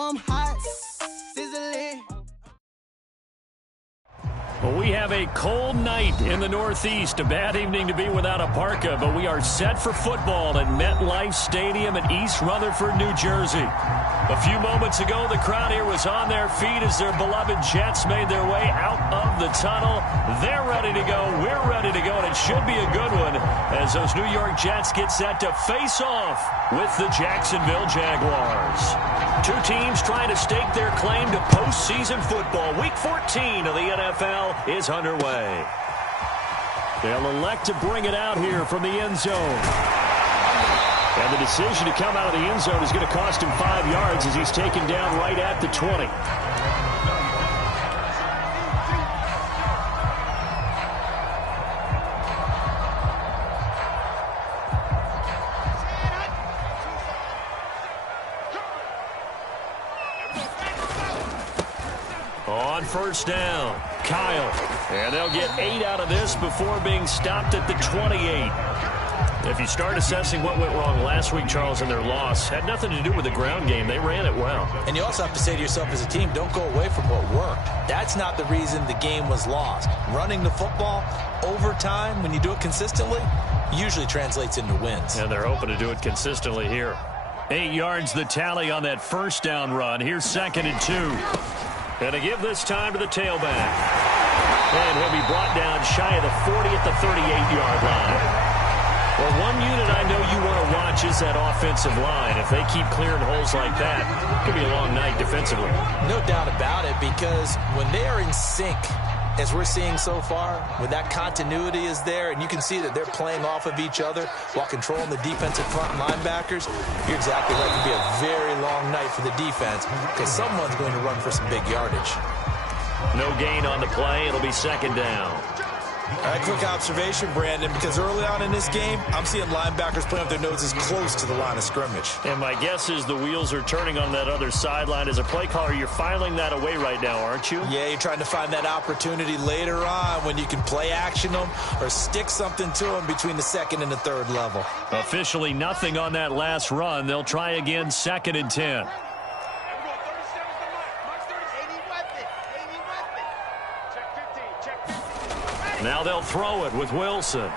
I'm hot, sizzling. Well, we have a cold night in the Northeast. A bad evening to be without a parka, but we are set for football at MetLife Stadium in East Rutherford, New Jersey. A few moments ago, the crowd here was on their feet as their beloved Jets made their way out of the tunnel. They're ready to go. We're ready to go, and it should be a good one as those New York Jets get set to face off with the Jacksonville Jaguars. Two teams trying to stake their claim to postseason football. Week 14 of the NFL is underway. They'll elect to bring it out here from the end zone. And the decision to come out of the end zone is going to cost him 5 yards as he's taken down right at the 20. On first down, Kyle. And they'll get 8 out of this before being stopped at the 28. If you start assessing what went wrong last week, Charles, in their loss, had nothing to do with the ground game. They ran it well. And you also have to say to yourself as a team, don't go away from what worked. That's not the reason the game was lost. Running the football over time, when you do it consistently, usually translates into wins. And they're hoping to do it consistently here. 8 yards the tally on that first down run. Here's 2nd and 2. And to give this time to the tailback. And he'll be brought down shy of the 40 at the 38-yard line. Well, one unit I know you want to watch is that offensive line. If they keep clearing holes like that, it could be a long night defensively. No doubt about it, because when they are in sync, as we're seeing so far, when that continuity is there, and you can see that they're playing off of each other while controlling the defensive front linebackers, you're exactly right. It could be a very long night for the defense because someone's going to run for some big yardage. No gain on the play. It'll be 2nd down. All right, quick observation, Brandon, because early on in this game, I'm seeing linebackers playing with their noses close to the line of scrimmage. And my guess is the wheels are turning on that other sideline. As a play caller, you're filing that away right now, aren't you? Yeah, you're trying to find that opportunity later on when you can play action them or stick something to them between the 2nd and the 3rd level. Officially nothing on that last run. They'll try again, 2nd and 10. Now they'll throw it with Wilson.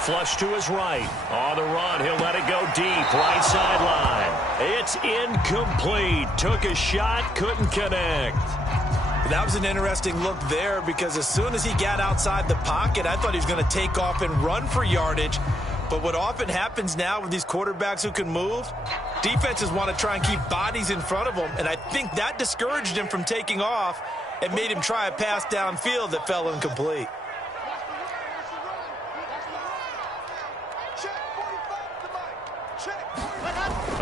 Flush to his right. On the run, he'll let it go deep. Right sideline. It's incomplete. Took a shot, couldn't connect. That was an interesting look there because as soon as he got outside the pocket, I thought he was going to take off and run for yardage. But what often happens now with these quarterbacks who can move, defenses want to try and keep bodies in front of them, and I think that discouraged him from taking off and made him try a pass downfield that fell incomplete.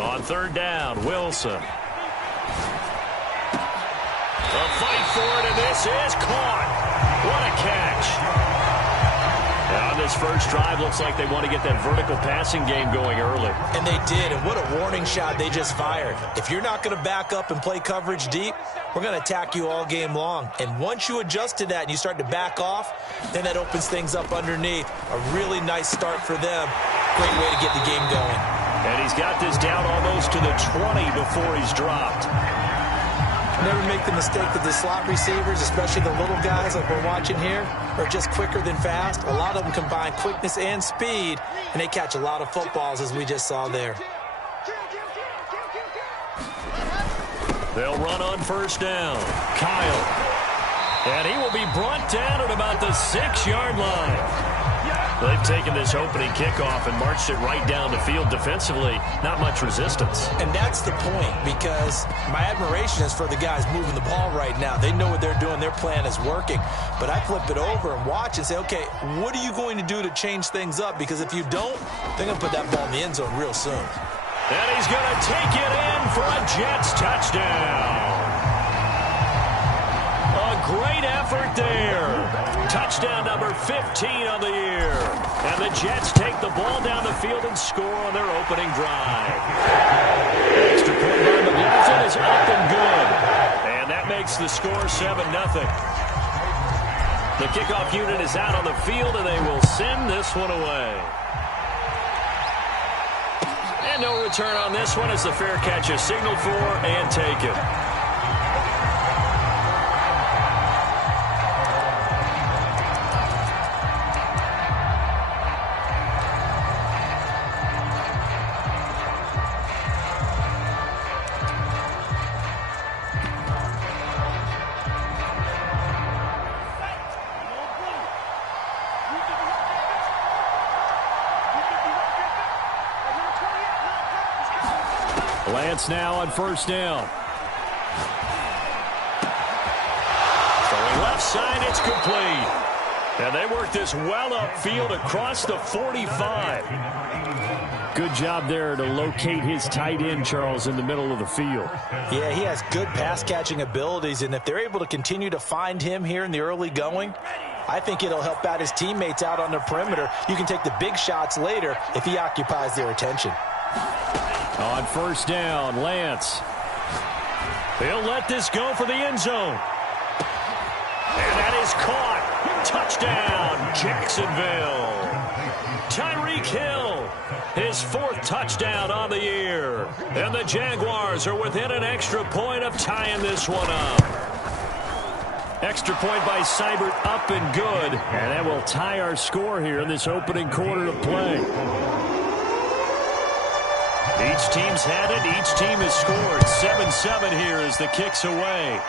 On 3rd down, Wilson. A fight for it, and this is caught. What a catch. On this first drive, looks like they want to get that vertical passing game going early. And they did, and what a warning shot they just fired. If you're not going to back up and play coverage deep, we're going to attack you all game long. And once you adjust to that and you start to back off, then that opens things up underneath. A really nice start for them. Great way to get the game going. And he's got this down almost to the 20 before he's dropped. Never make the mistake that the slot receivers, especially the little guys like we're watching here, are just quicker than fast. A lot of them combine quickness and speed, and they catch a lot of footballs, as we just saw there. They'll run on first down. Kyle. And he will be brought down at about the 6-yard line. They've taken this opening kickoff and marched it right down the field defensively. Not much resistance. And that's the point, because my admiration is for the guys moving the ball right now. They know what they're doing. Their plan is working. But I flip it over and watch and say, okay, what are you going to do to change things up? Because if you don't, they're going to put that ball in the end zone real soon. And he's going to take it in for a Jets touchdown. A great effort there. Touchdown number 15 on the year. And the Jets take the ball down the field and score on their opening drive. Extra point by McLaughlin is up and good. And that makes the score 7-0. The kickoff unit is out on the field, and they will send this one away. And no return on this one as the fair catch is signaled for and taken. Lance now on first down. Throwing left side, it's complete. And they work this well upfield across the 45. Good job there to locate his tight end, Charles, in the middle of the field. Yeah, he has good pass-catching abilities, and if they're able to continue to find him here in the early going, I think it'll help out his teammates out on the perimeter. You can take the big shots later if he occupies their attention. On first down, Lance. He'll let this go for the end zone. And that is caught. Touchdown, Jacksonville. Tyreek Hill, his 4th touchdown on the year. And the Jaguars are within an extra point of tying this one up. Extra point by Seibert, up and good. And that will tie our score here in this opening quarter of play. Each team's had it. Each team has scored. 7-7 here as the kick's away.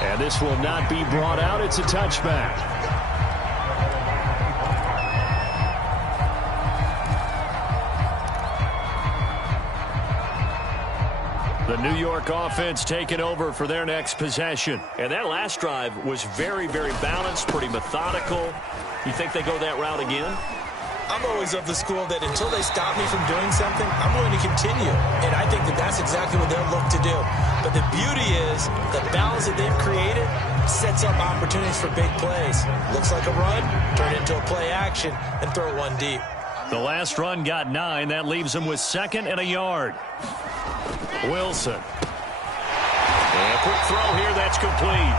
And this will not be brought out. It's a touchback. The New York offense taking over for their next possession. And that last drive was very, very balanced, pretty methodical. You think they go that route again? I'm always of the school that until they stop me from doing something, I'm going to continue. And I think that that's exactly what they'll look to do. But the beauty is the balance that they've created sets up opportunities for big plays. Looks like a run, turn it into a play action, and throw one deep. The last run got 9. That leaves him with 2nd and a yard. Wilson. And a quick throw here. That's complete.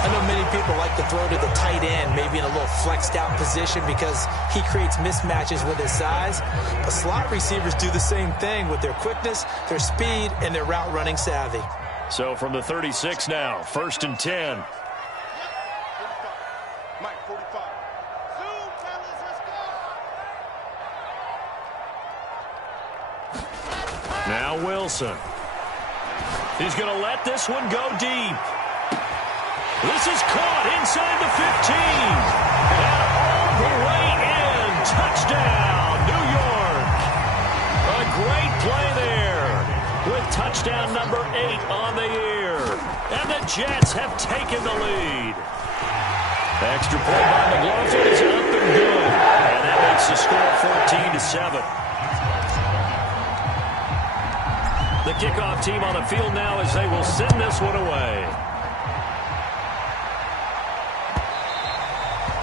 I know many people like to throw to the tight end, maybe in a little flexed out position because he creates mismatches with his size. But slot receivers do the same thing with their quickness, their speed, and their route running savvy. So from the 36 now, 1st and 10. Now Wilson. He's going to let this one go deep. This is caught inside the 15. And all the way in. Touchdown, New York. A great play there with touchdown number 8 on the year. And the Jets have taken the lead. Extra point by McLaughlin is up and good. And that makes the score 14-7. The kickoff team on the field now as they will send this one away.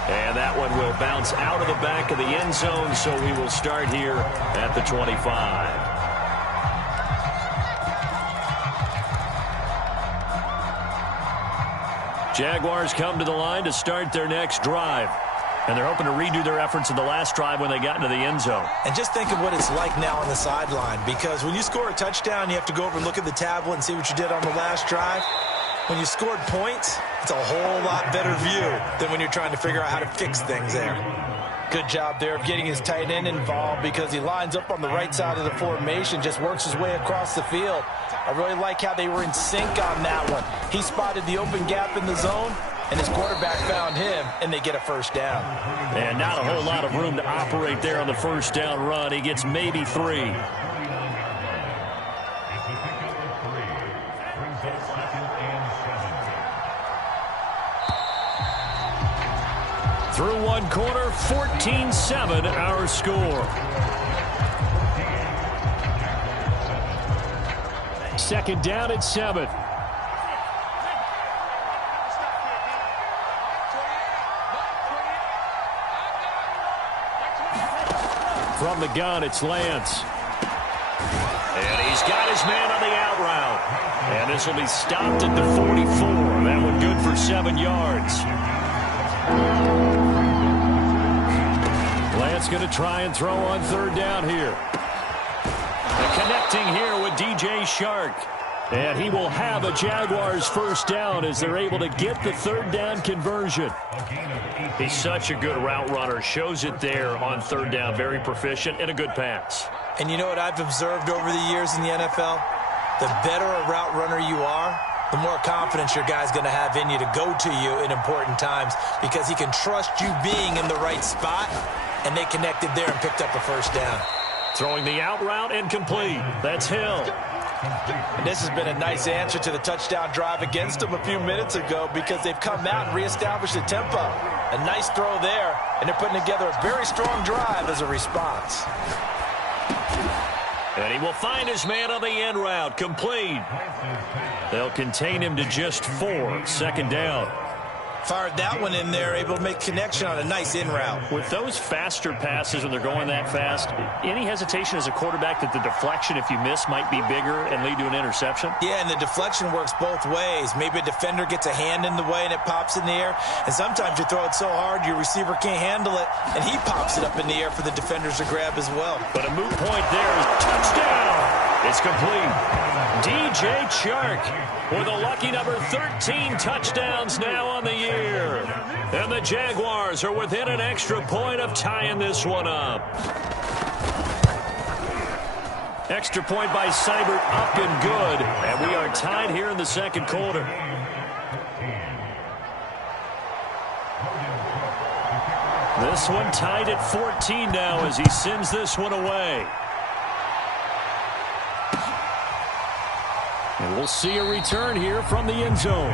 And that one will bounce out of the back of the end zone, so we will start here at the 25. Jaguars come to the line to start their next drive. And they're hoping to redo their efforts in the last drive when they got into the end zone. And just think of what it's like now on the sideline, because when you score a touchdown, you have to go over and look at the tablet and see what you did on the last drive. When you scored points, it's a whole lot better view than when you're trying to figure out how to fix things there. Good job there of getting his tight end involved because he lines up on the right side of the formation, just works his way across the field. I really like how they were in sync on that one. He spotted the open gap in the zone, and his quarterback found him, and they get a first down. And not a whole lot of room to operate there on the first down run. He gets maybe 3. Through one quarter, 14-7 our score. Second down at 7. From the gun, it's Lance. And he's got his man on the out route. And this will be stopped at the 44. That one good for 7 yards. Jets going to try and throw on third down here. Connecting here with DJ Shark. And he will have a Jaguars first down as they're able to get the third down conversion. He's such a good route runner. Shows it there on third down. Very proficient and a good pass. And you know what I've observed over the years in the NFL? The better a route runner you are, the more confidence your guy's going to have in you to go to you in important times because he can trust you being in the right spot, and they connected there and picked up a first down. Throwing the out route and complete. That's Hill. And this has been a nice answer to the touchdown drive against them a few minutes ago because they've come out and reestablished the tempo. A nice throw there, and they're putting together a very strong drive as a response. And he will find his man on the end route. Complete. They'll contain him to just 4. Second down. Fired that one in there, able to make connection on a nice in route. With those faster passes when they're going that fast, any hesitation as a quarterback that the deflection, if you miss, might be bigger and lead to an interception? Yeah, and the deflection works both ways. Maybe a defender gets a hand in the way and it pops in the air. And sometimes you throw it so hard your receiver can't handle it, and he pops it up in the air for the defenders to grab as well. But a moot point there is touchdown. It's complete. DJ Chark with a lucky number 13 touchdowns now on the year. And the Jaguars are within an extra point of tying this one up. Extra point by Seibert, up and good. And we are tied here in the second quarter. This one tied at 14 now as he sends this one away. And we'll see a return here from the end zone.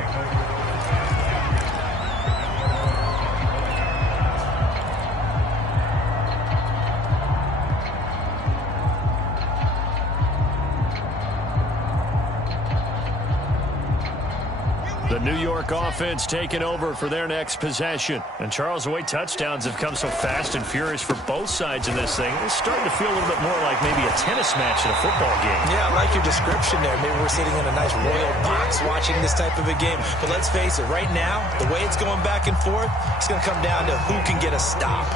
The New York offense taking over for their next possession. And Charles, the way touchdowns have come so fast and furious for both sides in this thing, it's starting to feel a little bit more like maybe a tennis match in a football game. Yeah, I like your description there. Maybe we're sitting in a nice royal box watching this type of a game. But let's face it, right now, the way it's going back and forth, it's going to come down to who can get a stop.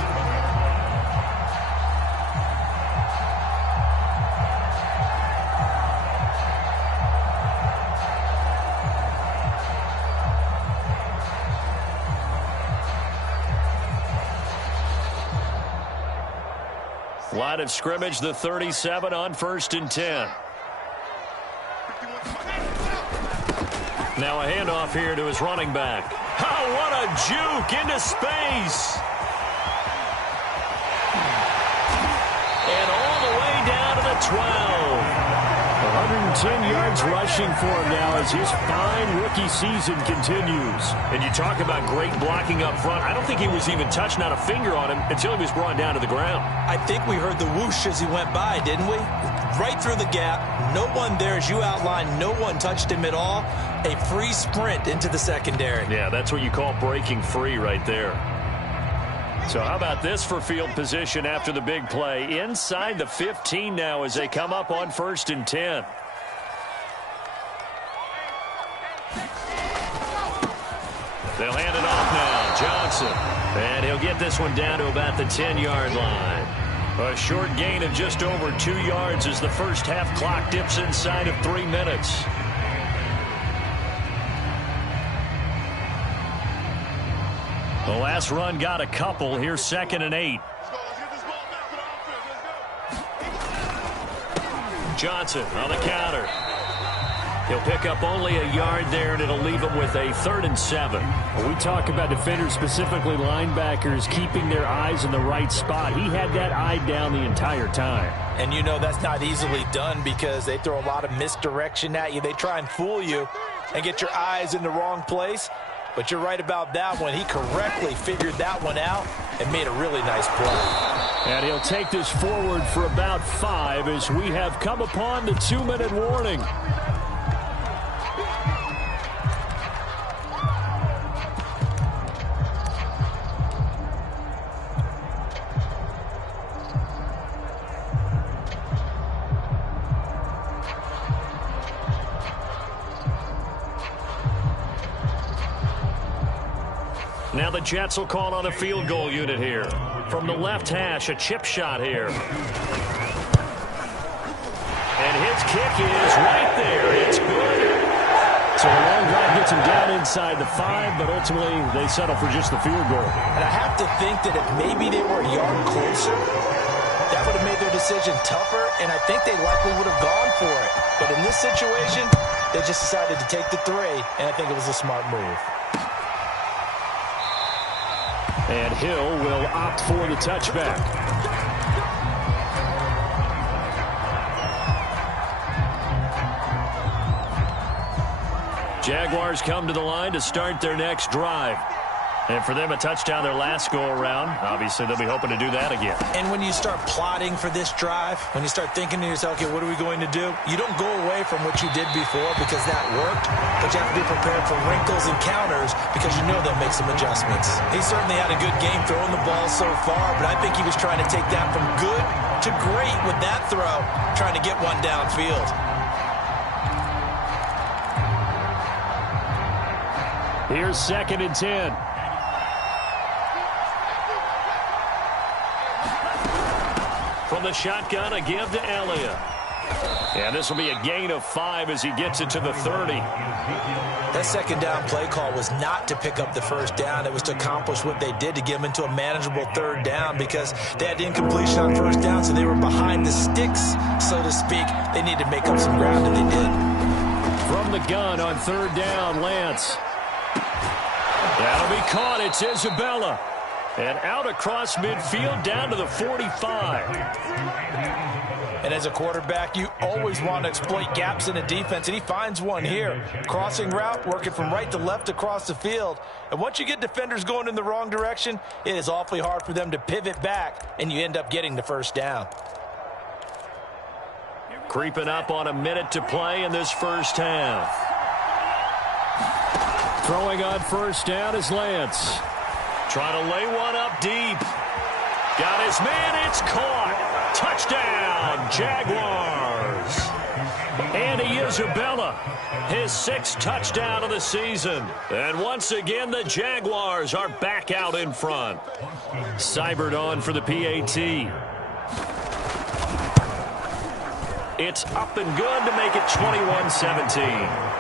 Line of scrimmage, the 37 on 1st and 10. Now a handoff here to his running back. Oh, what a juke into space. And all the way down to the 12. 110 yards rushing for him now as his fine rookie season continues. And you talk about great blocking up front. I don't think he was even touched, not a finger on him, until he was brought down to the ground. I think we heard the whoosh as he went by, didn't we? Right through the gap. No one there, as you outlined. No one touched him at all. A free sprint into the secondary. Yeah, that's what you call breaking free right there. So how about this for field position after the big play? Inside the 15 now as they come up on 1st and 10. They'll hand it off now. Johnson. And he'll get this one down to about the 10-yard line. A short gain of just over 2 yards as the first half clock dips inside of 3 minutes. The last run got a couple. Here's 2nd and 8. Johnson on the counter. He'll pick up only a yard there, and it'll leave him with a 3rd and 7. We talk about defenders, specifically linebackers, keeping their eyes in the right spot. He had that eye down the entire time. And you know that's not easily done because they throw a lot of misdirection at you. They try and fool you and get your eyes in the wrong place. But you're right about that one. He correctly figured that one out and made a really nice play. And he'll take this forward for about 5 as we have come upon the 2-minute warning. Now the Jets will call on a field goal unit here. From the left hash, a chip shot here. And his kick is right there. It's good. So a long drive gets him down inside the 5, but ultimately they settle for just the field goal. And I have to think that if maybe they were a yard closer, that would have made their decision tougher, and I think they likely would have gone for it. But in this situation, they just decided to take the 3, and I think it was a smart move. And Hill will opt for the touchback. Jaguars come to the line to start their next drive. And for them, a touchdown their last go-around. Obviously, they'll be hoping to do that again. And when you start plotting for this drive, when you start thinking to yourself, okay, what are we going to do? You don't go away from what you did before because that worked, but you have to be prepared for wrinkles and counters because you know they'll make some adjustments. He certainly had a good game throwing the ball so far, but I think he was trying to take that from good to great with that throw, trying to get one downfield. Here's 2nd and 10. From the shotgun, a give to Elliott. And this will be a gain of 5 as he gets it to the 30. That second down play call was not to pick up the first down. It was to accomplish what they did to get them into a manageable 3rd down because they had incompletion on 1st down, so they were behind the sticks, so to speak. They needed to make up some ground, and they did. From the gun on 3rd down, Lance. That'll be caught. It's Isabella. And out across midfield down to the 45. And as a quarterback, you always want to exploit gaps in a defense, and he finds one here. Crossing route, working from right to left across the field. And once you get defenders going in the wrong direction, it is awfully hard for them to pivot back, and you end up getting the 1st down. Creeping up on a minute to play in this first half. Throwing on 1st down is Lance. Trying to lay one up deep. Got his man. It's caught. Touchdown, Jaguars. Andy Isabella, his 6th touchdown of the season. And once again, the Jaguars are back out in front. Seibert on for the PAT. It's up and good to make it 21-17.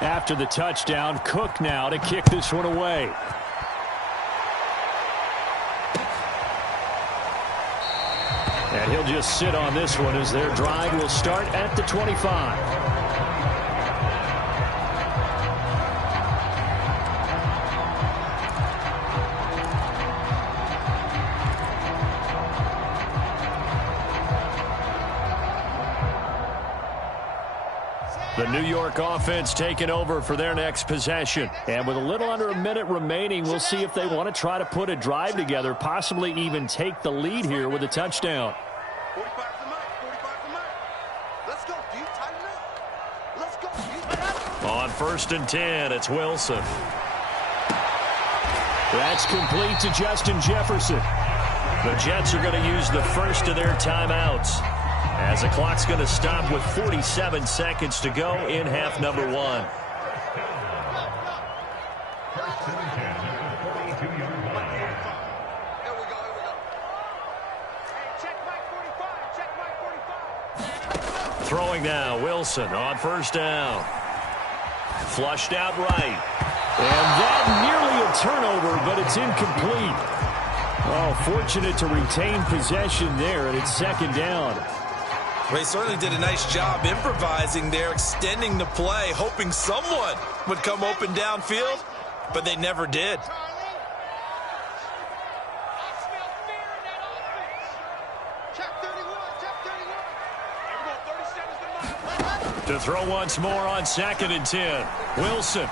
After the touchdown, Cook now to kick this one away. And he'll just sit on this one as their drive will start at the 25. The New York offense taking over for their next possession. And with a little under a minute remaining, we'll see if they want to try to put a drive together, possibly even take the lead here with a touchdown. 45 from up, 45 from up. Let's go, dude. Tighten up. Let's go, dude. On 1st and 10, it's Wilson. That's complete to Justin Jefferson. The Jets are going to use the first of their timeouts, as the clock's going to stop with 47 seconds to go in half number 1. Throwing now, Wilson on 1st down. Flushed out right. And that nearly a turnover, but it's incomplete. Oh, fortunate to retain possession there, and it's 2nd down. Well, he certainly did a nice job improvising there, extending the play, hoping someone would come open downfield, but they never did. To throw once more on 2nd and 10. Wilson.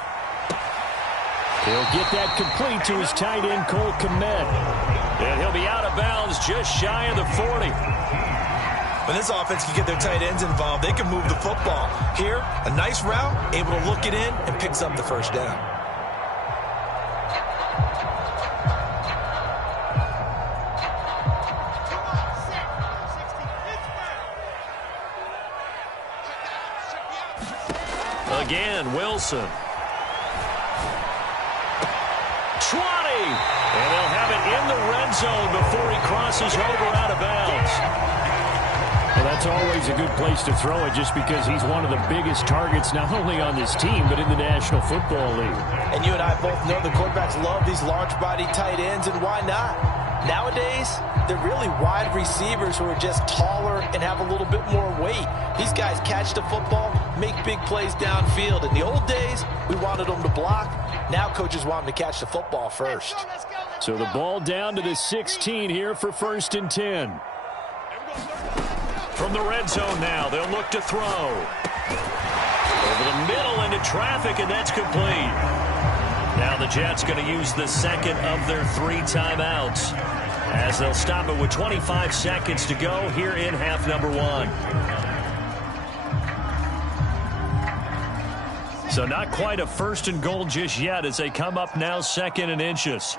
He'll get that complete to his tight end, Cole Kmet. And he'll be out of bounds just shy of the 40. When this offense can get their tight ends involved, they can move the football. Here, a nice route, able to look it in, and picks up the 1st down. Again, And Wilson. 20. And they'll have it in the red zone before he crosses over out of bounds. Well, that's always a good place to throw it just because he's one of the biggest targets not only on this team but in the National Football League. And you and I both know the quarterbacks love these large-body tight ends, and why not? Nowadays, they're really wide receivers who are just taller and have a little bit more weight. These guys catch the football, make big plays downfield. In the old days, we wanted them to block. Now coaches want them to catch the football first. So the ball down to the 16 here for 1st and 10. From the red zone now, they'll look to throw. Over the middle into traffic, and that's complete. Now the Jets going to use the second of their 3 timeouts as they'll stop it with 25 seconds to go here in half number 1. So not quite a 1st and goal just yet as they come up now 2nd and inches.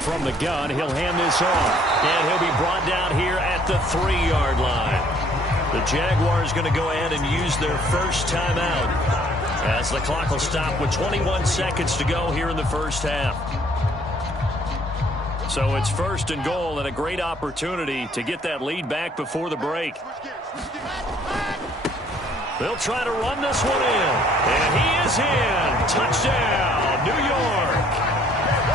From the gun, he'll hand this off. And he'll be brought down here at the 3-yard line. The Jaguars going to go ahead and use their first timeout as the clock will stop with 21 seconds to go here in the first half. So it's 1st and goal and a great opportunity to get that lead back before the break. They'll try to run this one in. And he is in. Touchdown, New York.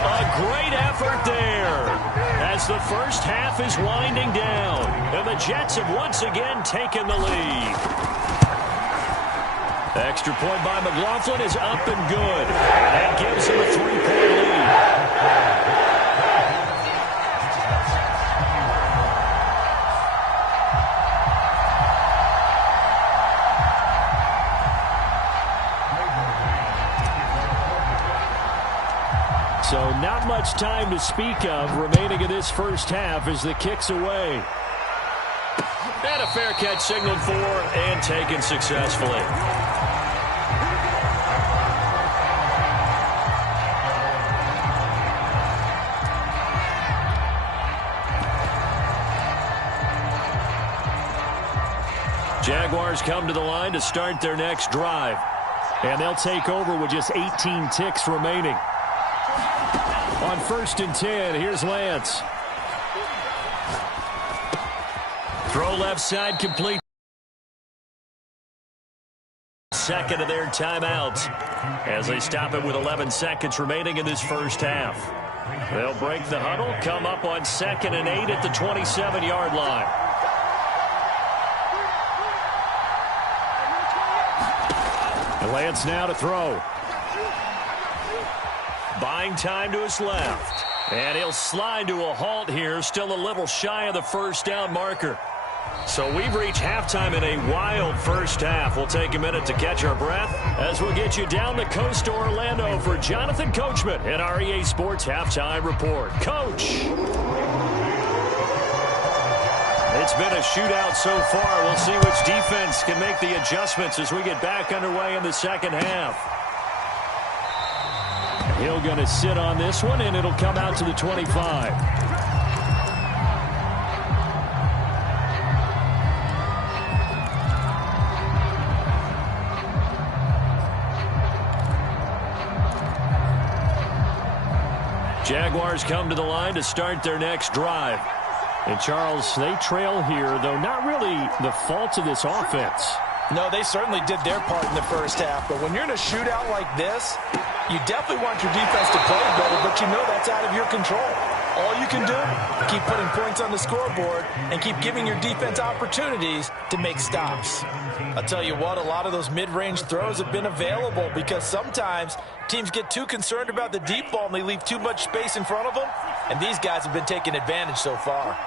A great effort there as the first half is winding down. And the Jets have once again taken the lead. Extra point by McLaughlin is up and good. That gives him a 3-point lead. So not much time to speak of remaining in this first half as the kick's away. And a fair catch signaled for and taken successfully. Jaguars come to the line to start their next drive. And they'll take over with just 18 ticks remaining. On 1st and 10, here's Lance. Throw left side complete. Second of their timeouts as they stop it with 11 seconds remaining in this first half. They'll break the huddle, come up on 2nd and 8 at the 27-yard line. And Lance now to throw. Buying time to his left. And he'll slide to a halt here, still a little shy of the first down marker. So we've reached halftime in a wild first half. We'll take a minute to catch our breath as we'll get you down the coast to Orlando for Jonathan Coachman at our EA Sports Halftime Report. Coach! It's been a shootout so far. We'll see which defense can make the adjustments as we get back underway in the second half. Hill going to sit on this one, and it'll come out to the 25. Jaguars come to the line to start their next drive. And, Charles, they trail here, though not really the fault of this offense. No, they certainly did their part in the first half. But when you're in a shootout like this, you definitely want your defense to play better, but you know that's out of your control. All you can do, keep putting points on the scoreboard and keep giving your defense opportunities to make stops. I'll tell you what, a lot of those mid-range throws have been available because sometimes teams get too concerned about the deep ball and they leave too much space in front of them, and these guys have been taking advantage so far.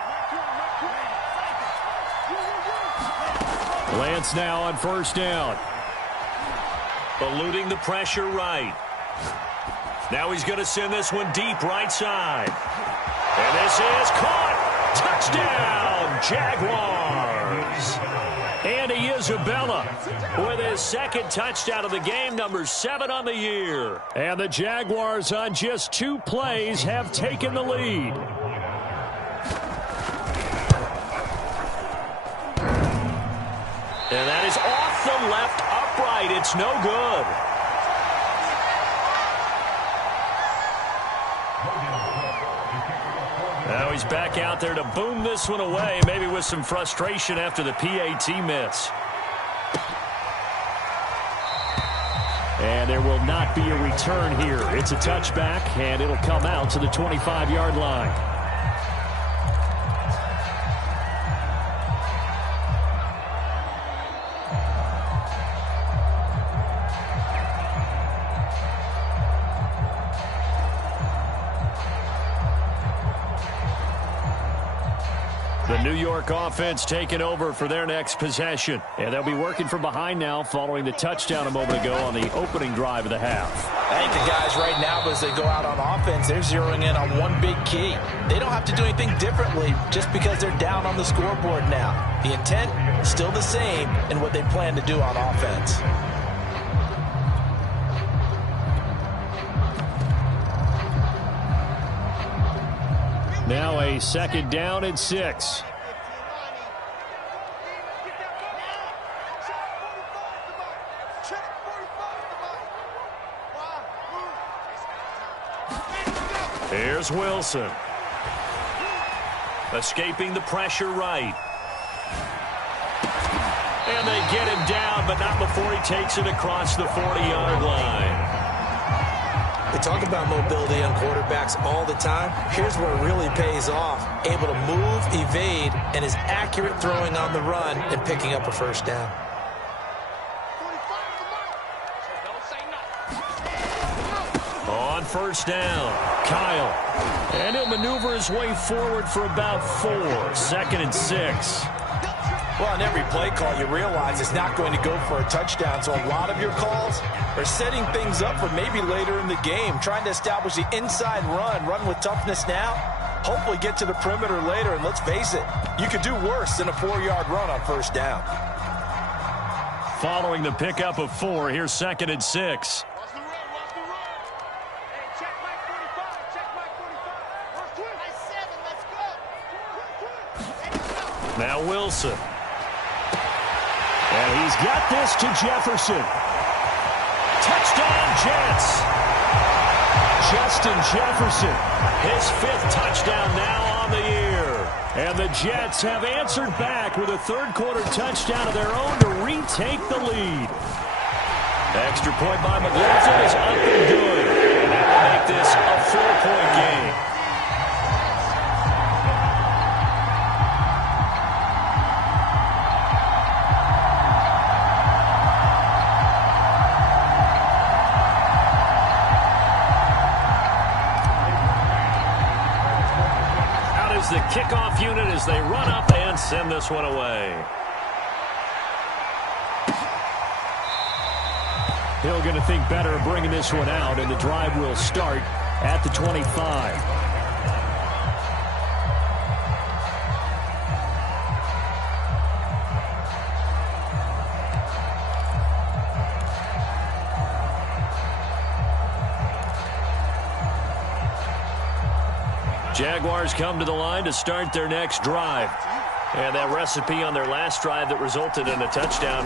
Lance now on 1st down. Eluding the pressure right. Now he's going to send this one deep right side. And this is caught. Touchdown, Jaguars. Andy Isabella with his second touchdown of the game, number 7 on the year. And the Jaguars on just 2 plays have taken the lead. And that is off the left right. It's no good. Now he's back out there to boom this one away, maybe with some frustration after the PAT miss. And there will not be a return here. It's a touchback, and it'll come out to the 25-yard line. The New York offense taking over for their next possession. And they'll be working from behind now following the touchdown a moment ago on the opening drive of the half. I think the guys right now, as they go out on offense, they're zeroing in on one big key. They don't have to do anything differently just because they're down on the scoreboard now. The intent is still the same in what they plan to do on offense. Now a second down and 6. Here's Wilson. Escaping the pressure right. And they get him down, but not before he takes it across the 40-yard line. They talk about mobility on quarterbacks all the time. Here's where it really pays off. Able to move, evade, and is accurate throwing on the run and picking up a first down. On first down, Kyle. And he'll maneuver his way forward for about 4. 2nd and 6. Well, on every play call, you realize it's not going to go for a touchdown, so a lot of your calls are setting things up for maybe later in the game, trying to establish the inside run with toughness now, hopefully get to the perimeter later, and let's face it, you could do worse than a 4-yard run on first down. Following the pickup of 4, here's 2nd and 6. Now Wilson. And he's got this to Jefferson. Touchdown, Jets. Justin Jefferson. His 5th touchdown now on the year. And the Jets have answered back with a third-quarter touchdown of their own to retake the lead. Extra point by McLaughlin is up and good. And that will make this a 4-point game. The kickoff unit as they run up and send this one away. Hill going to think better of bringing this one out, and the drive will start at the 25. Jaguars come to the line to start their next drive. And that recipe on their last drive that resulted in a touchdown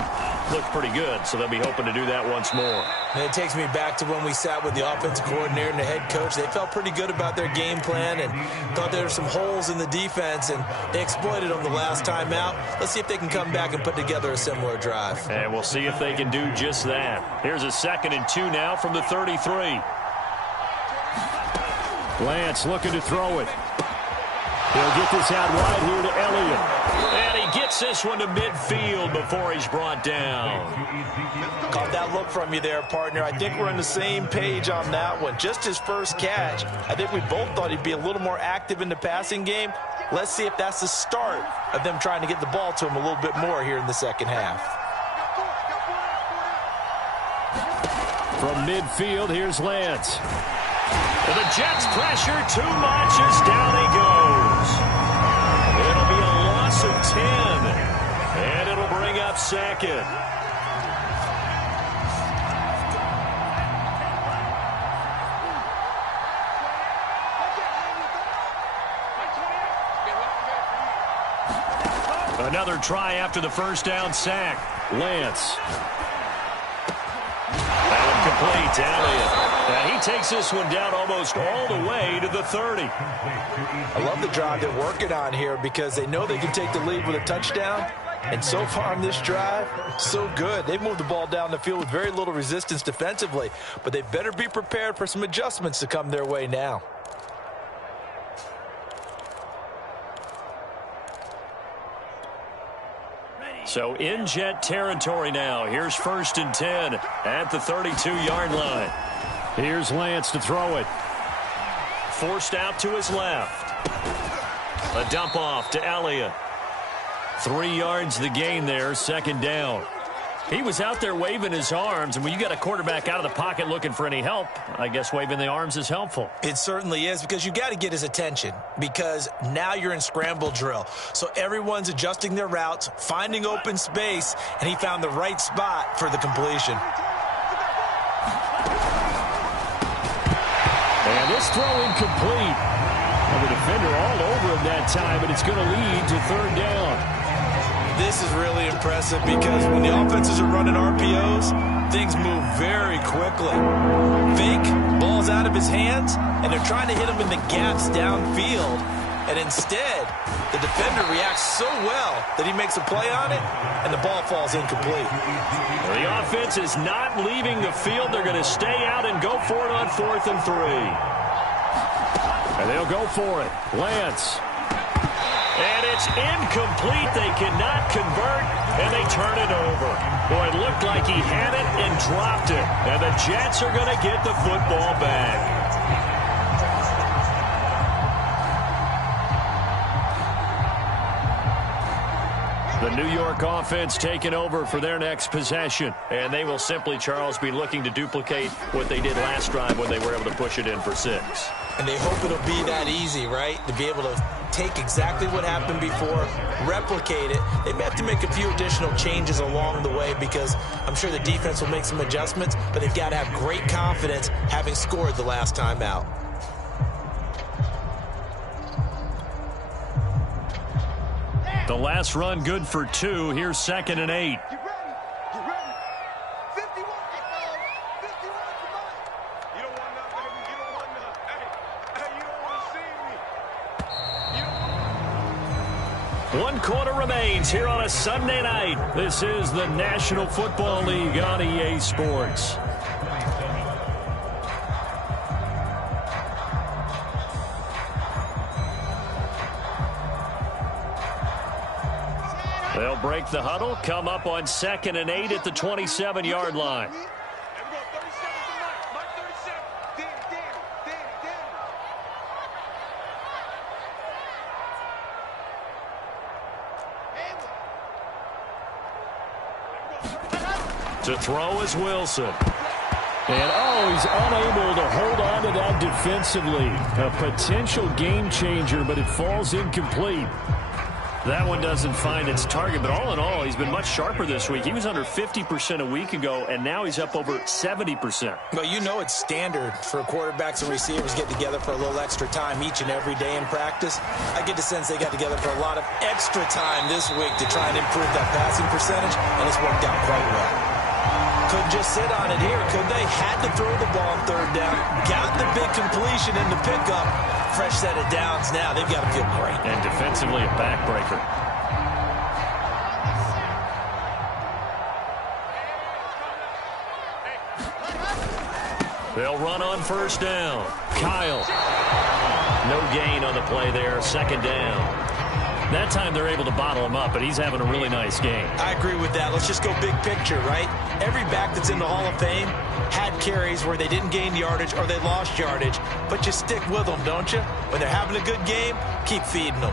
looked pretty good, so they'll be hoping to do that once more. And it takes me back to when we sat with the offensive coordinator and the head coach. They felt pretty good about their game plan and thought there were some holes in the defense, and they exploited them the last time out. Let's see if they can come back and put together a similar drive. And we'll see if they can do just that. Here's a 2nd and 2 now from the 33. Lance looking to throw it. He'll get this out wide here to Elliott. And he gets this one to midfield before he's brought down. Caught that look from you there, partner. I think we're on the same page on that one. Just his first catch. I think we both thought he'd be a little more active in the passing game. Let's see if that's the start of them trying to get the ball to him a little bit more here in the second half. From midfield, here's Lance. And the Jets pressure too much as down he goes. It'll be a loss of 10. And it'll bring up 2nd. Another try after the first down sack. Lance. complete to Elliott. He takes this one down almost all the way to the 30. I love the drive they're working on here because they know they can take the lead with a touchdown. And so far on this drive, so good. They've moved the ball down the field with very little resistance defensively. But they better be prepared for some adjustments to come their way now. So in Jet territory now. Here's 1st and 10 at the 32-yard line. Here's Lance to throw it. Forced out to his left. A dump off to Elliott. 3 yards the gain there, 2nd down. He was out there waving his arms, and when you got a quarterback out of the pocket looking for any help, I guess waving the arms is helpful. It certainly is, because you got to get his attention, because now you're in scramble drill. So everyone's adjusting their routes, finding open space, and he found the right spot for the completion. And this throw incomplete. And the defender all over him that time, and it's going to lead to 3rd down. This is really impressive because when the offenses are running RPOs, things move very quickly. Fake, ball's out of his hands, and they're trying to hit him in the gaps downfield. And instead, the defender reacts so well that he makes a play on it, and the ball falls incomplete. The offense is not leaving the field. They're going to stay out and go for it on 4th and 3. And they'll go for it. Lance. And it's incomplete. They cannot convert, and they turn it over. Boy, it looked like he had it and dropped it. And the Jets are going to get the football back. The New York offense taking over for their next possession. And they will simply, Charles, be looking to duplicate what they did last drive when they were able to push it in for 6. And they hope it'll be that easy, right? To be able to take exactly what happened before, replicate it. They may have to make a few additional changes along the way because I'm sure the defense will make some adjustments, but they've got to have great confidence having scored the last time out. The last run good for 2. Here's 2nd and 8. Get ready. Get ready. 51. 51 tonight. You don't want none, baby. You don't want none. Hey, you don't want to see me. 1 quarter remains here on a Sunday night. This is the National Football League on EA Sports. They'll break the huddle, come up on 2nd and 8 at the 27-yard line. To throw is Wilson. And, he's unable to hold on to that defensively. A potential game changer, but it falls incomplete. That one doesn't find its target, but all in all, he's been much sharper this week. He was under 50% a week ago, and now he's up over 70%. Well, you know it's standard for quarterbacks and receivers get together for a little extra time each and every day in practice. I get the sense they got together for a lot of extra time this week to try and improve that passing percentage, and it's worked out quite well. Couldn't just sit on it here, could they? Had to throw the ball on 3rd down. Got the big completion in the pickup. Fresh set of downs now. They've got to feel great. And defensively, a backbreaker. They'll run on 1st down. Kyle. No gain on the play there. 2nd down. That time they're able to bottle him up, but he's having a really nice game. I agree with that. Let's just go big picture, right? Every back that's in the Hall of Fame had carries where they didn't gain yardage or they lost yardage, but you stick with them, don't you? When they're having a good game, keep feeding them.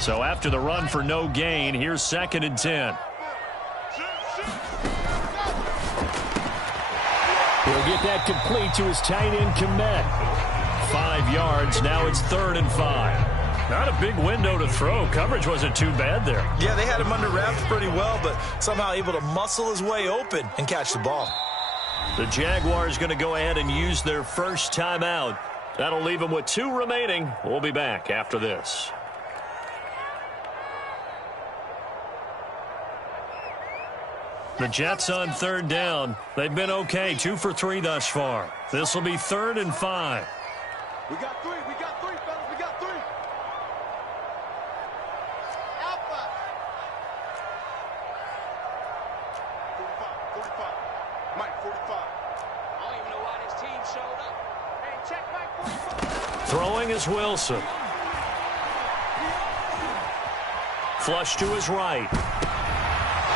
So after the run for no gain, here's 2nd and 10. He'll get that complete to his tight end, Komet. 5 yards. Now it's 3rd and 5. Not a big window to throw. Coverage wasn't too bad there. Yeah, they had him under wraps pretty well, but somehow able to muscle his way open and catch the ball. The Jaguars going to go ahead and use their first timeout. That'll leave them with 2 remaining. We'll be back after this. The Jets on 3rd down. They've been okay, 2 for 3 thus far. This will be 3rd and 5. We got 3, fellas, we got 3. Alpha. 45. Mike, 45. I don't even know why this team showed up. Hey, check Mike 45. Throwing is Wilson. Flush to his right.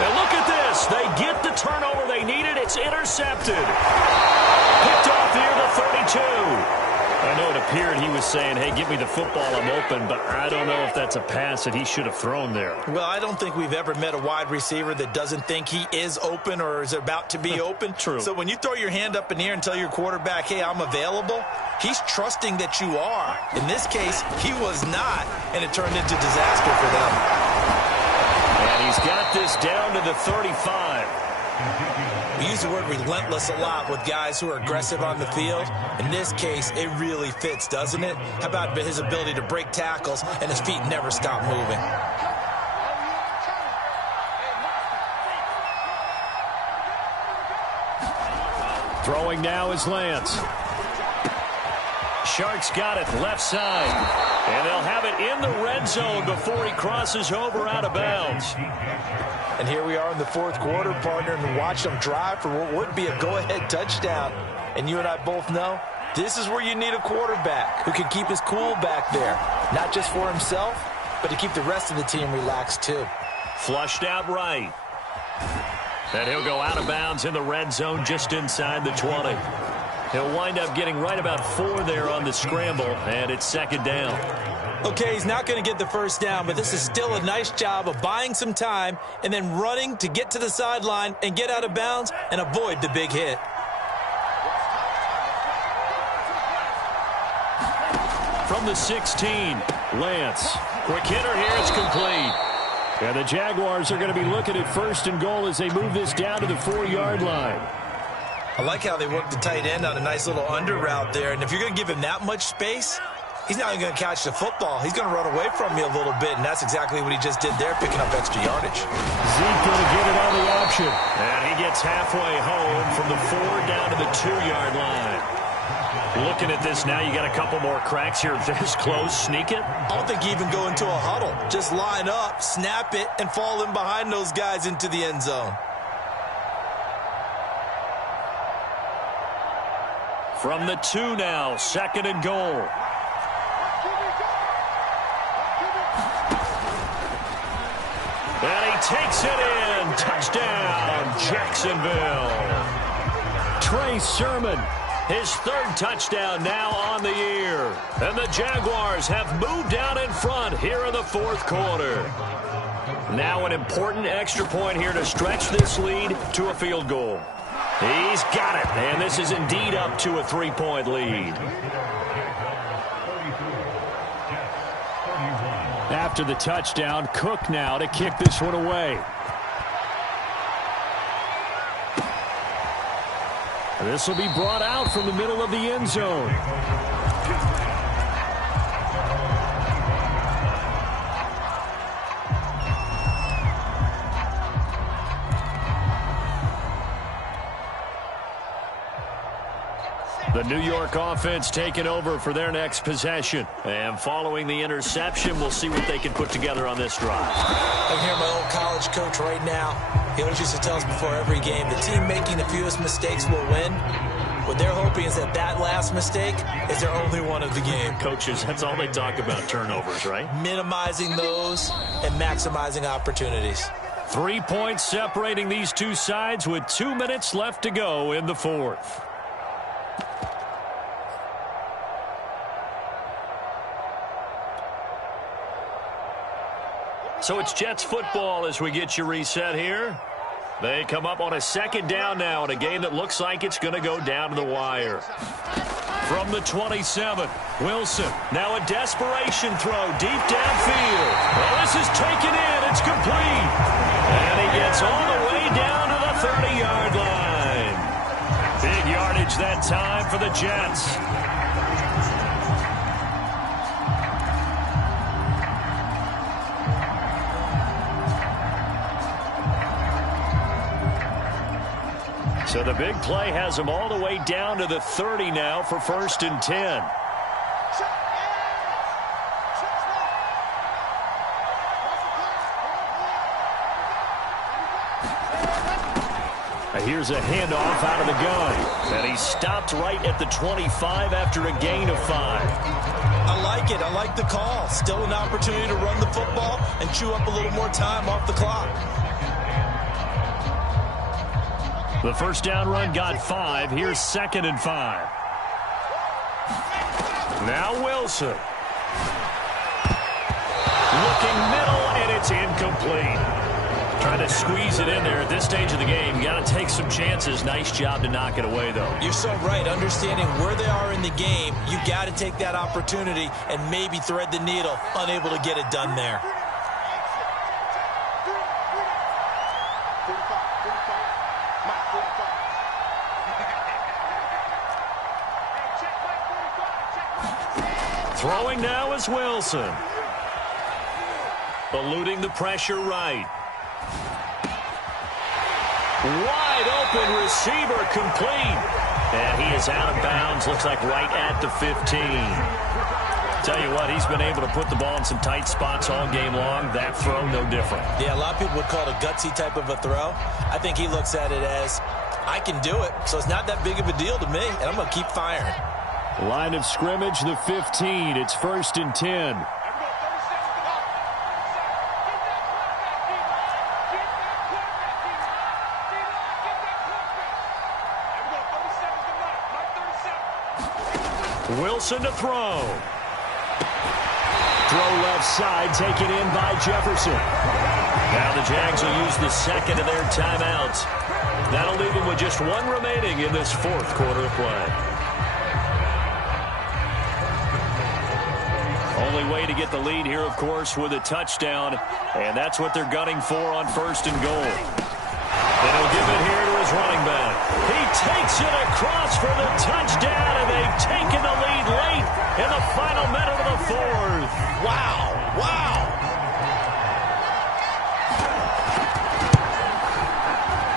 And look at this. They get the turnover they needed. It's intercepted. Picked off near the 32. I know it appeared he was saying, hey, give me the football, I'm open, but I don't know if that's a pass that he should have thrown there. Well, I don't think we've ever met a wide receiver that doesn't think he is open or is about to be open. True. So when you throw your hand up in the air and tell your quarterback, hey, I'm available, he's trusting that you are. In this case, he was not, and it turned into disaster for them. And he's got this down to the 35. We use the word relentless a lot with guys who are aggressive on the field. In this case, it really fits, doesn't it? How about his ability to break tackles and his feet never stop moving? Throwing now is Lance. Sharks got it left side. And they'll have it in the red zone before he crosses over out of bounds. And here we are in the 4th quarter, partner, and watch them drive for what would be a go-ahead touchdown. And you and I both know this is where you need a quarterback who can keep his cool back there. Not just for himself, but to keep the rest of the team relaxed too. Flushed out right. And he'll go out of bounds in the red zone just inside the 20. He'll wind up getting right about 4 there on the scramble, and it's 2nd down. Okay, he's not going to get the first down, but this is still a nice job of buying some time and then running to get to the sideline and get out of bounds and avoid the big hit. From the 16, Lance. Quick hitter here, it's complete. And the Jaguars are going to be looking at 1st and goal as they move this down to the 4-yard line. I like how they work the tight end on a nice little under route there. And if you're going to give him that much space, he's not even going to catch the football. He's going to run away from you a little bit, and that's exactly what he just did there, picking up extra yardage. Zeke going to get it on the option. And he gets halfway home from the 4 down to the 2-yard line. Looking at this now, you got a couple more cracks here this close. Sneak it? I don't think you even go into a huddle. Just line up, snap it, and fall in behind those guys into the end zone. From the 2 now, 2nd and goal. And he takes it in. Touchdown, Jacksonville. Trey Sermon, his 3rd touchdown now on the year. And the Jaguars have moved out in front here in the 4th quarter. Now an important extra point here to stretch this lead to a field goal. He's got it, and this is indeed up to a 3-point lead. After the touchdown, Cook now to kick this one away. This will be brought out from the middle of the end zone. The New York offense taking over for their next possession. And following the interception, we'll see what they can put together on this drive. I can hear my old college coach right now. He always used to tell us before every game, the team making the fewest mistakes will win. What they're hoping is that that last mistake is their only one of the game. Coaches, that's all they talk about, turnovers, right? Minimizing those and maximizing opportunities. 3 points separating these two sides with 2 minutes left to go in the 4th. So it's Jets football as we get you reset here. They come up on a 2nd down now in a game that looks like it's going to go down to the wire. From the 27, Wilson. Now a desperation throw deep downfield. Well, this is taken in. It's complete. And he gets all the way down to the 30-yard line. Big yardage that time for the Jets. So the big play has him all the way down to the 30 now for 1st and 10. Here's a handoff out of the gun. And he's stopped right at the 25 after a gain of 5. I like it. I like the call. Still an opportunity to run the football and chew up a little more time off the clock. The first down run got 5. Here's 2nd and 5. Now Wilson. Looking middle, and it's incomplete. Trying to squeeze it in there at this stage of the game. You got to take some chances. Nice job to knock it away, though. You're so right. Understanding where they are in the game, you got to take that opportunity and maybe thread the needle. Unable to get it done there. Throwing now is Wilson. Eluding the pressure right. Wide open receiver complete. And he is out of bounds. Looks like right at the 15. Tell you what, he's been able to put the ball in some tight spots all game long. That throw, no different. Yeah, a lot of people would call it a gutsy type of a throw. I think he looks at it as, I can do it, so it's not that big of a deal to me, and I'm going to keep firing. Line of scrimmage, the 15. It's 1st and 10. Wilson to throw. Throw left side, taken in by Jefferson. Now the Jags will use the second of their timeouts. That'll leave them with just 1 remaining in this 4th quarter of play. Only way to get the lead here, of course, with a touchdown. And that's what they're gunning for on 1st and goal. And he'll give it here to his running back. He takes it across for the touchdown, and they've taken the lead late in the final minute of the 4th. Wow, wow.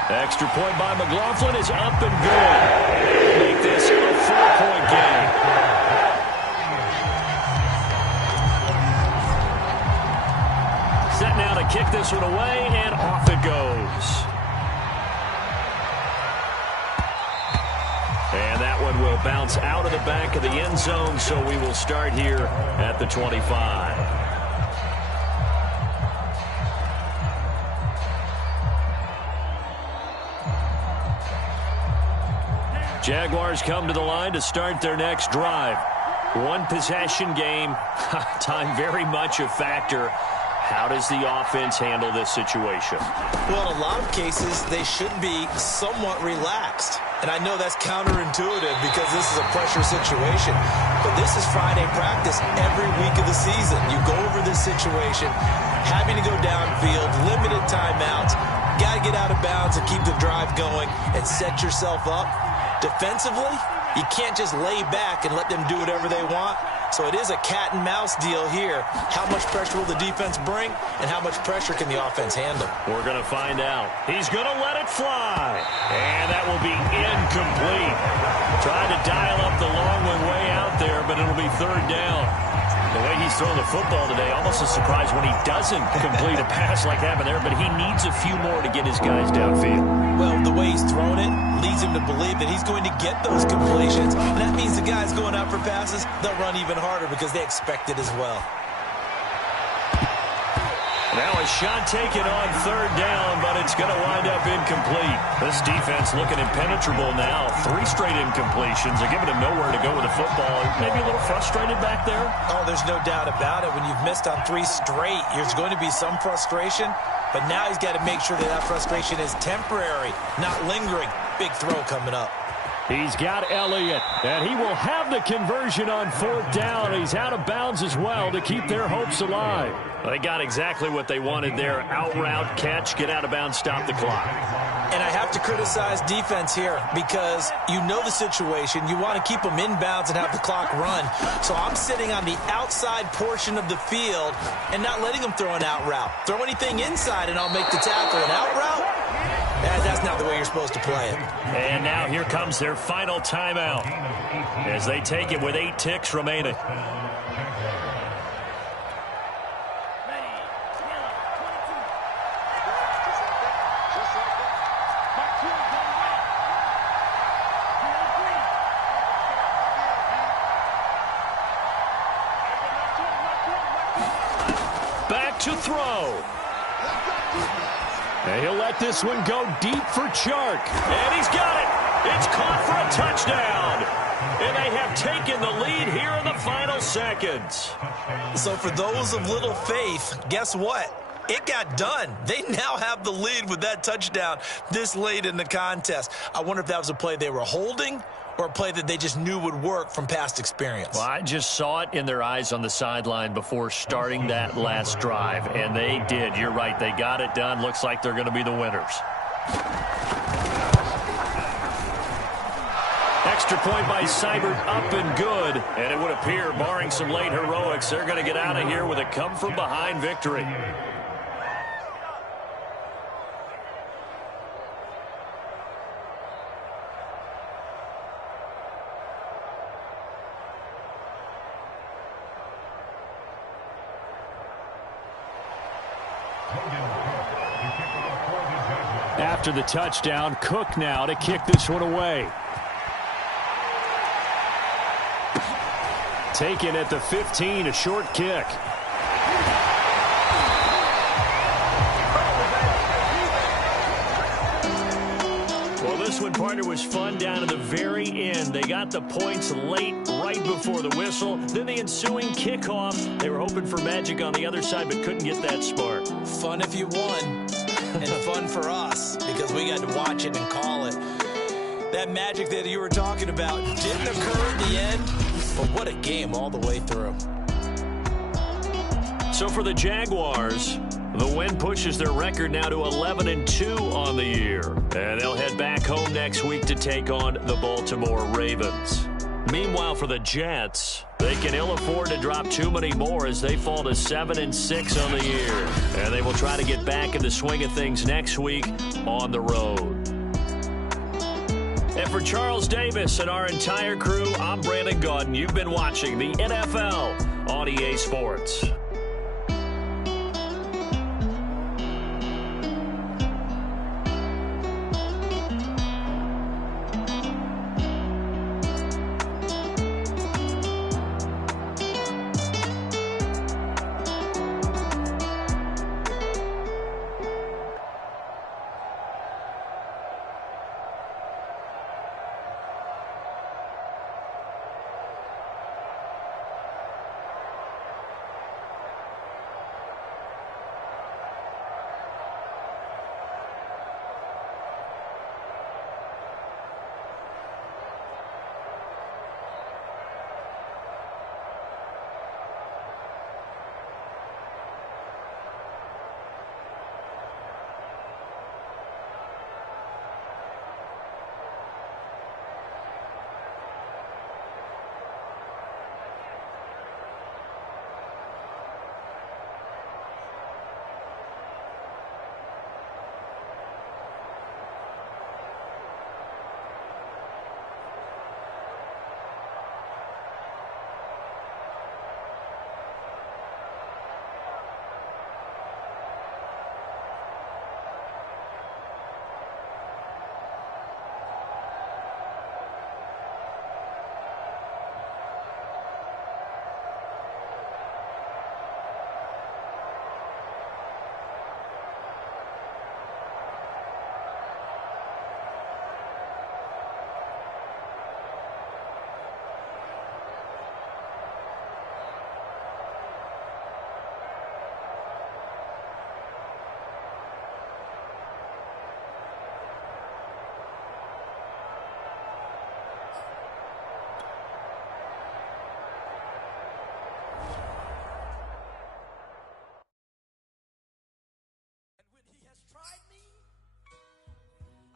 Extra point by McLaughlin is up and good. Make this a 4-point game. Set now to kick this one away, and off it goes. And that one will bounce out of the back of the end zone, so we will start here at the 25. Jaguars come to the line to start their next drive. 1 possession game. Time very much a factor. How does the offense handle this situation? Well, in a lot of cases, they should be somewhat relaxed. And I know that's counterintuitive because this is a pressure situation. But this is Friday practice every week of the season. You go over this situation, having to go downfield, limited timeouts, got to get out of bounds and keep the drive going and set yourself up. Defensively, you can't just lay back and let them do whatever they want. So it is a cat and mouse deal here. How much pressure will the defense bring, and how much pressure can the offense handle? We're going to find out. He's going to let it fly. And that will be incomplete. Tried to dial up the long one way out there, but it'll be 3rd down. The way he's throwing the football today, almost a surprise when he doesn't complete a pass like happened there, but he needs a few more to get his guys downfield. Well, the way he's thrown it leads him to believe that he's going to get those completions. And that means the guys going out for passes, they'll run even harder because they expect it as well. Now a shot taken on 3rd down, but it's going to wind up incomplete. This defense looking impenetrable now. 3 straight incompletions. They're giving him nowhere to go with the football. Maybe a little frustrated back there? Oh, there's no doubt about it. When you've missed on 3 straight, there's going to be some frustration. But now he's got to make sure that that frustration is temporary, not lingering. Big throw coming up. He's got Elliott, and he will have the conversion on 4th down. He's out of bounds as well to keep their hopes alive. They got exactly what they wanted there. Out route, catch, get out of bounds, stop the clock. And I have to criticize defense here because you know the situation. You want to keep them inbounds and have the clock run. So I'm sitting on the outside portion of the field and not letting them throw an out route. Throw anything inside and I'll make the tackle. An out route? That's not the way you're supposed to play it. And now here comes their final timeout as they take it with 8 ticks remaining. Back to throw. And he'll let this one go deep for Chark. And he's got it. It's caught for a touchdown. And they have taken the lead here in the final seconds. So for those of little faith, guess what? It got done. They now have the lead with that touchdown this late in the contest. I wonder if that was a play they were holding or a play that they just knew would work from past experience. Well, I just saw it in their eyes on the sideline before starting that last drive, and they did. You're right. They got it done. Looks like they're going to be the winners. Extra point by Seibert, up and good. And it would appear, barring some late heroics, they're going to get out of here with a come-from-behind victory. After the touchdown, Cook now to kick this one away. Taken at the 15, a short kick. Well, this one, partner, was fun down to the very end. They got the points late, right before the whistle. Then the ensuing kickoff. They were hoping for magic on the other side, but couldn't get that spark. Fun if you won. And fun for us because we got to watch it and call it. That magic that you were talking about didn't occur at the end, but what a game all the way through. So for the Jaguars, the win pushes their record now to 11-2 on the year. And they'll head back home next week to take on the Baltimore Ravens. Meanwhile, for the Jets, they can ill afford to drop too many more as they fall to 7-6 on the year. And they will try to get back in the swing of things next week on the road. And for Charles Davis and our entire crew, I'm Brandon Gaudin. You've been watching the NFL on EA Sports.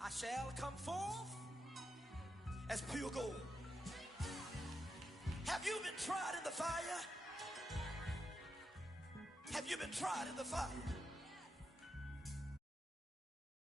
I shall come forth as pure gold. Have you been tried in the fire? Have you been tried in the fire?